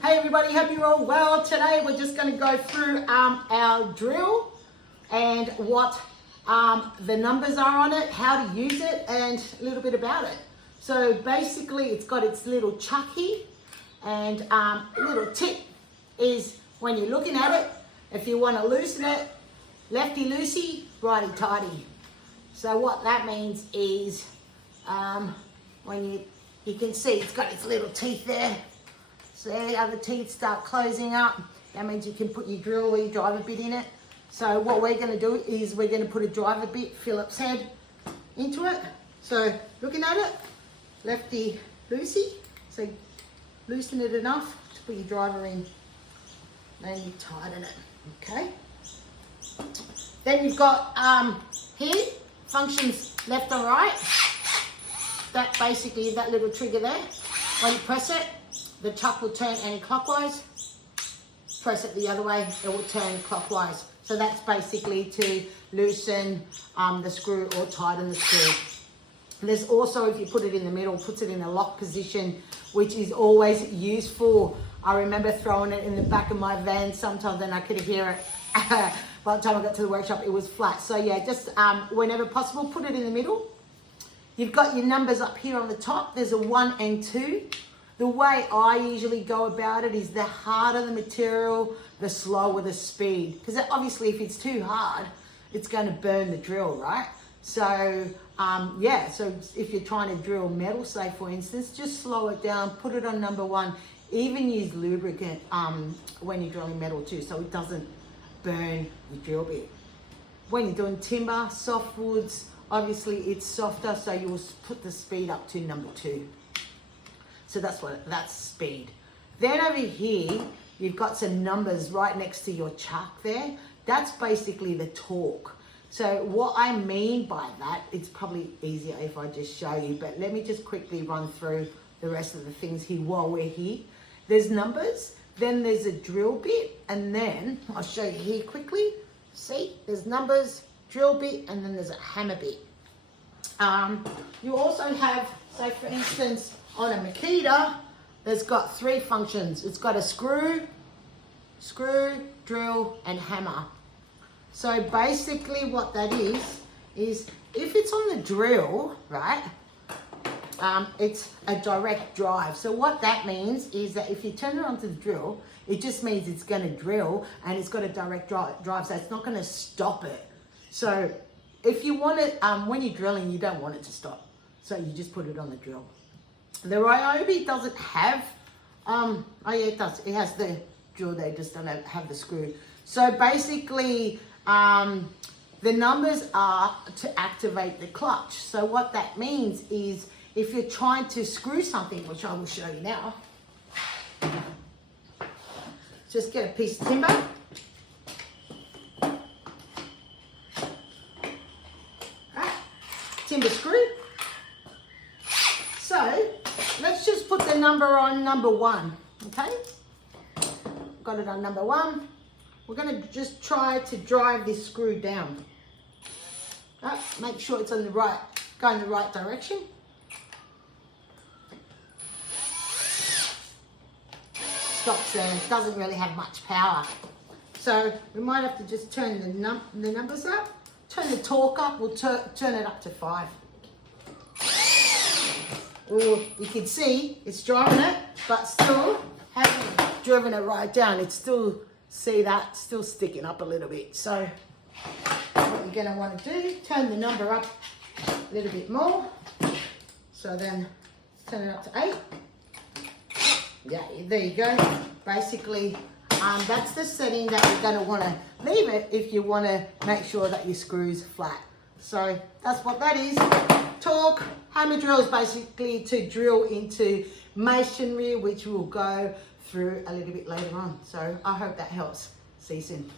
Hey everybody, hope you're all well. Today we're just going to go through our drill and what the numbers are on it, how to use it, and a little bit about it. So basically it's got its little chucky, and a little tip is when you're looking at it, if you want to loosen it, lefty loosey, righty tighty. So what that means is when you can see it's got its little teeth there. See how the teeth start closing up? That means you can put your drill or your driver bit in it. So what we're going to do is we're going to put a driver bit, Phillips head, into it. So looking at it, lefty loosey. So loosen it enough to put your driver in. Then you tighten it, okay? Then you've got here, functions left or right. That basically, that little trigger there, when you press it, the chuck will turn anti-clockwise. Press it the other way, it will turn clockwise. So that's basically to loosen the screw or tighten the screw. There's also, if you put it in the middle, puts it in a lock position, which is always useful. I remember throwing it in the back of my van sometimes and I could hear it. By the time I got to the workshop, it was flat. So yeah, just whenever possible, put it in the middle. You've got your numbers up here on the top. There's a 1 and 2. The way I usually go about it is the harder the material, the slower the speed. Because obviously if it's too hard, it's going to burn the drill, right? So yeah, so if you're trying to drill metal, say for instance, just slow it down, put it on number 1. Even use lubricant when you're drilling metal too, so it doesn't burn your drill bit. When you're doing timber, softwoods, obviously it's softer, so you'll put the speed up to number 2. So that's speed. Then over here, you've got some numbers right next to your chuck there. That's basically the torque. So what I mean by that, it's probably easier if I just show you, but let me just quickly run through the rest of the things here while we're here. There's numbers, then there's a drill bit, and then I'll show you here quickly. See, there's numbers, drill bit, and then there's a hammer bit. You also have, say for instance, on a Makita, there's got 3 functions. It's got a screw, drill, and hammer. So basically what that is if it's on the drill, right, it's a direct drive. So what that means is that if you turn it onto the drill, it just means it's going to drill and it's got a direct drive, so it's not going to stop it. So if you want it, when you're drilling, you don't want it to stop. So you just put it on the drill. The Ryobi doesn't have, oh yeah, it does. It has the drill, they just don't have the screw. So basically, the numbers are to activate the clutch. So what that means is if you're trying to screw something, which I will show you now, just get a piece of timber. Right, timber screw. So let's just put the number on number 1, okay? Got it on number 1. We're going to just try to drive this screw down. Right, make sure it's on the right, going the right direction. Stops there, it doesn't really have much power. So we might have to just turn the numbers up, turn the torque up, we'll turn it up to 5. Or you can see it's driving it, but still hasn't driven it right down. It's still, see that, still sticking up a little bit. So what you're going to want to do, turn the number up a little bit more. So then turn it up to 8. Yeah, there you go. Basically, that's the setting that you're going to want to leave it if you want to make sure that your screw's flat. So that's what that is. Torque, hammer drill is basically to drill into masonry, which we'll go through a little bit later on. So I hope that helps. See you soon.